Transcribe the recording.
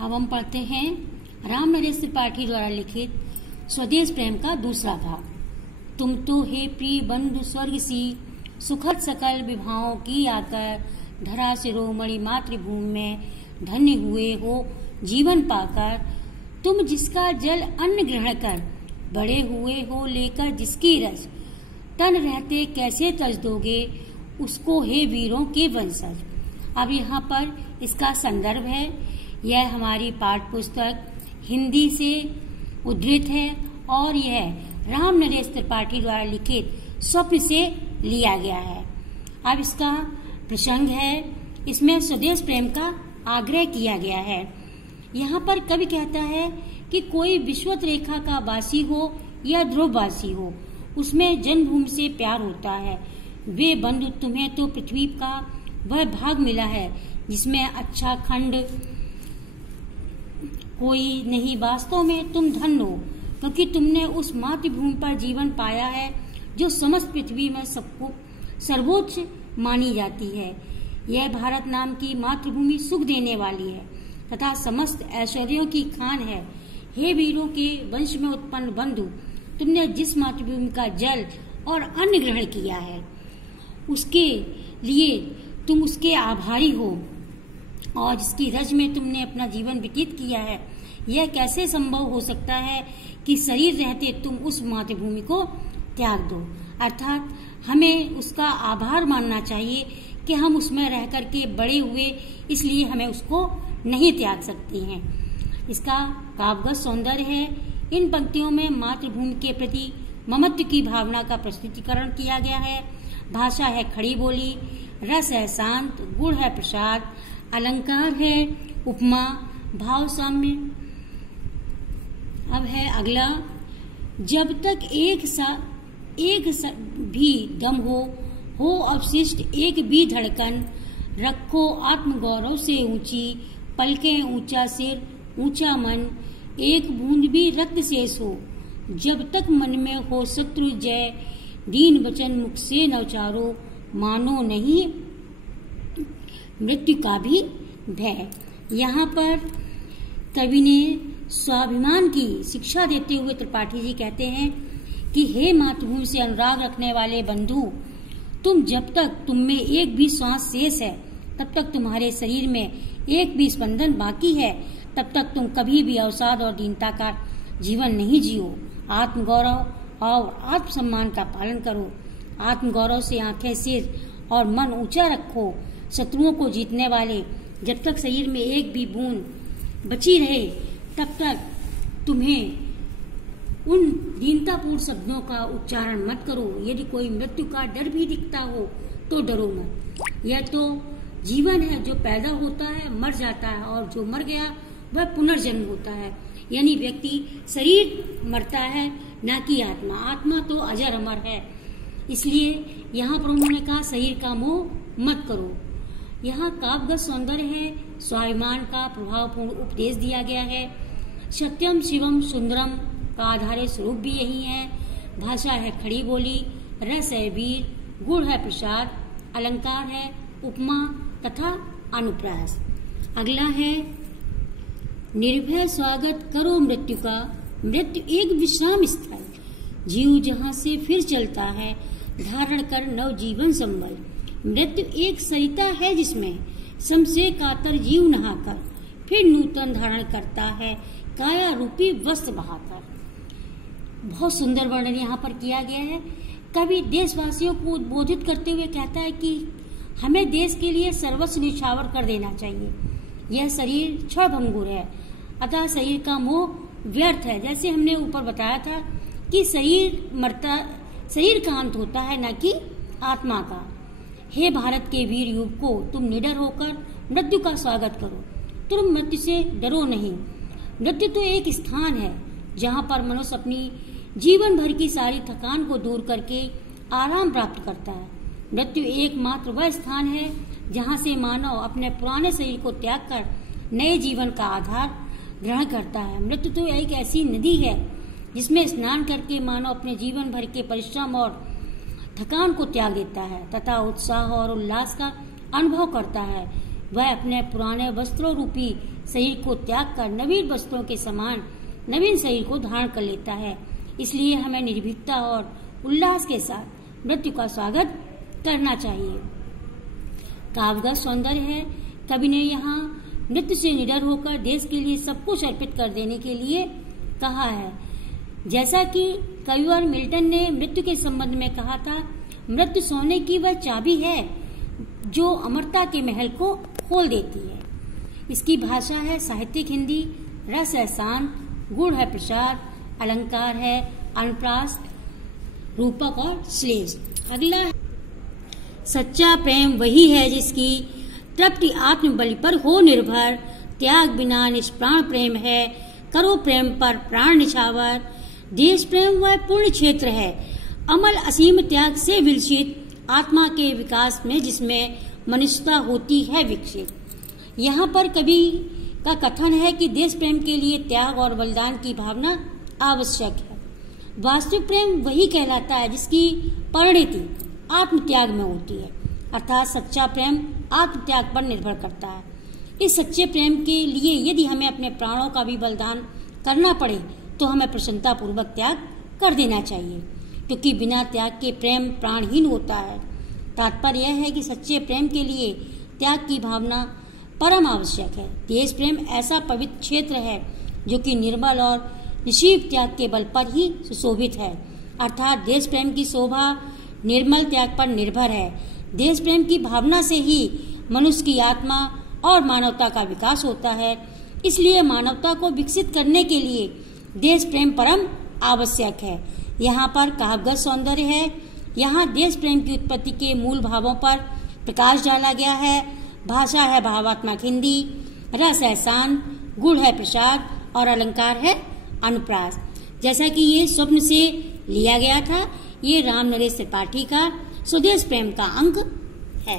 अब हम पढ़ते हैं राम नरेश त्रिपाठी द्वारा लिखित स्वदेश प्रेम का दूसरा भाग। तुम तो हे प्रिय बंधु स्वर्ग सी, सुखद सकल विभाओं की आकर, धरा शिरोमणि मातृभूमि में धन्य हुए हो जीवन पाकर। तुम जिसका जल अन्न ग्रहण कर, बड़े हुए हो लेकर जिसकी रस, तन रहते कैसे तज दोगे उसको हे वीरों के वंशज। अब यहाँ पर इसका संदर्भ है, यह हमारी पाठ्य पुस्तक हिंदी से उद्धृत है और यह राम नरेश त्रिपाठी द्वारा लिखित स्वप्न से लिया गया है। अब इसका प्रसंग है, इसमें स्वदेश प्रेम का आग्रह किया गया है। यहाँ पर कवि कहता है कि कोई विश्वत रेखा का वासी हो या ध्रुववासी हो, उसमें जन्मभूमि से प्यार होता है। वे बंधु, तुम्हें तो पृथ्वी का वह भाग मिला है जिसमें अच्छा खंड कोई नहीं। वास्तव में तुम धन्य हो, क्योंकि तुमने उस मातृभूमि पर जीवन पाया है जो समस्त पृथ्वी में सबको सर्वोच्च मानी जाती है। यह भारत नाम की मातृभूमि सुख देने वाली है तथा समस्त ऐश्वर्यों की खान है। हे वीरों के वंश में उत्पन्न बंधु, तुमने जिस मातृभूमि का जल और अन्न ग्रहण किया है उसके लिए तुम उसके आभारी हो, और जिसकी रज में तुमने अपना जीवन व्यतीत किया है। यह कैसे संभव हो सकता है कि शरीर रहते तुम उस मातृभूमि को त्याग दो। अर्थात हमें उसका आभार मानना चाहिए कि हम उसमें रह करके बड़े हुए, इसलिए हमें उसको नहीं त्याग सकते हैं। इसका काव्यगत सौंदर्य है। इन पंक्तियों में मातृभूमि के प्रति ममत्व की भावना का प्रस्तुतिकरण किया गया है। भाषा है खड़ी बोली, रस है शांत, गुण है प्रसाद, अलंकार है उपमा, भाव साम्य। अब है अगला, जब तक एक भी दम हो अवशिष्ट एक भी धड़कन, रखो आत्मगौरव से ऊंची, पलकें ऊंचा सिर ऊंचा मन, एक बूंद भी रक्त शेष हो। जब तक मन में हो शत्रु जय, दीन वचन मुख से न उचारो, मानो नहीं मृत्यु का भी भय। यहाँ पर कवि ने स्वाभिमान की शिक्षा देते हुए त्रिपाठी जी कहते हैं कि हे मातृभूमि से अनुराग रखने वाले बंधु, तुम जब तक तुम में एक भी श्वास शेष है, तब तक तुम्हारे शरीर में एक भी स्पंदन बाकी है, तब तक तुम कभी भी अवसाद और दीनता का जीवन नहीं जियो। आत्मगौरव और आत्मसम्मान का पालन करो। आत्मगौरव से आंखें, सिर और मन ऊंचा रखो। शत्रुओं को जीतने वाले, जब तक शरीर में एक भी बूंद बची रहे तब तक तुम्हें उन दीनतापूर्ण शब्दों का उच्चारण मत करो। यदि कोई मृत्यु का डर भी दिखता हो तो डरो मत। यह तो जीवन है, जो पैदा होता है मर जाता है, और जो मर गया वह पुनर्जन्म होता है। यानी व्यक्ति शरीर मरता है, न कि आत्मा। आत्मा तो अजर अमर है। इसलिए यहाँ पर उन्होंने कहा शरीर का मोह मत करो। यहाँ काव्यगत सौंदर्य है, स्वाभिमान का प्रभावपूर्ण उपदेश दिया गया है। सत्यम शिवम सुंदरम का आधारित स्वरूप भी यही है। भाषा है खड़ी बोली, रस है वीर, गुण है प्रसाद, अलंकार है उपमा तथा अनुप्रास। अगला है, निर्भय स्वागत करो मृत्यु का, मृत्यु एक विश्राम स्थल, जीव जहाँ से फिर चलता है, धारण कर नव जीवन संबल। मृत्यु एक सरिता है जिसमें समसे कातर जीव नहाकर, फिर नूतन धारण करता है काया रूपी वस्त्र बहाकर। बहुत सुंदर वर्णन यहाँ पर किया गया है। कवि देशवासियों को उद्बोधित करते हुए कहता है कि हमें देश के लिए सर्वस्व न्यौछावर कर देना चाहिए। यह शरीर क्षणभंगुर है, अतः शरीर का मोह व्यर्थ है। जैसे हमने ऊपर बताया था कि शरीर का अंत होता है, न कि आत्मा का। हे भारत के वीर युग को, तुम निडर होकर मृत्यु का स्वागत करो। तुम मृत्यु से डरो नहीं। मृत्यु तो एक स्थान है जहाँ पर मनुष्य अपनी जीवन भर की सारी थकान को दूर करके आराम प्राप्त करता है। मृत्यु एकमात्र वह स्थान है जहाँ से मानव अपने पुराने शरीर को त्याग कर नए जीवन का आधार ग्रहण करता है। मृत्यु तो एक ऐसी नदी है जिसमें स्नान करके मानव अपने जीवन भर के परिश्रम और थकान को त्याग देता है तथा उत्साह और उल्लास का अनुभव करता है। वह अपने पुराने वस्त्रों रूपी शरीर को त्याग कर नवीन वस्त्रों के समान नवीन शरीर को धारण कर लेता है। इसलिए हमें निर्भीकता और उल्लास के साथ मृत्यु का स्वागत करना चाहिए। काव्यगत सौंदर्य है। कवि ने यहाँ मृत्यु से निडर होकर देश के लिए सब कुछ अर्पित कर देने के लिए कहा है। जैसा कि कविवर मिल्टन ने मृत्यु के संबंध में कहा था, मृत्यु सोने की वह चाबी है जो अमरता के महल को खोल देती है। इसकी भाषा है साहित्यिक हिंदी, रस है शांत, गुण है प्रसाद, अलंकार है अनुप्रास, रूपक और श्लेष। अगला, सच्चा प्रेम वही है जिसकी तृप्ति आत्मबल पर हो निर्भर, त्याग बिना निष्प्राण प्रेम है, करो प्रेम पर प्राण निछावर। देश प्रेम वह पूर्ण क्षेत्र है, अमल असीम त्याग से विलसित, आत्मा के विकास में जिसमें मनुष्यता होती है विकसित। यहाँ पर कवि का कथन है कि देश प्रेम के लिए त्याग और बलिदान की भावना आवश्यक है। वास्तविक प्रेम वही कहलाता है जिसकी परिणति आत्म त्याग में होती है, अर्थात सच्चा प्रेम आत्म त्याग पर निर्भर करता है। इस सच्चे प्रेम के लिए यदि हमें अपने प्राणों का भी बलिदान करना पड़े तो हमें प्रसन्नता पूर्वक त्याग कर देना चाहिए, क्योंकि बिना त्याग के प्रेम प्राणहीन होता है। तात्पर्य यह है कि सच्चे प्रेम के लिए त्याग की भावना परम आवश्यक है। देश प्रेम ऐसा पवित्र क्षेत्र है जो कि निर्मल और निशीव त्याग के बल पर ही सुशोभित है, अर्थात देश प्रेम की शोभा निर्मल त्याग पर निर्भर है। देश प्रेम की भावना से ही मनुष्य की आत्मा और मानवता का विकास होता है। इसलिए मानवता को विकसित करने के लिए देश प्रेम परम आवश्यक है। यहाँ पर काव्यगत सौंदर्य है। यहाँ देश प्रेम की उत्पत्ति के मूल भावों पर प्रकाश डाला गया है। भाषा है भावात्मक हिंदी, रस है शांत, गुण है प्रसाद और अलंकार है अनुप्रास। जैसा कि ये स्वप्न से लिया गया था, ये राम नरेश त्रिपाठी का स्वदेश प्रेम का अंक है।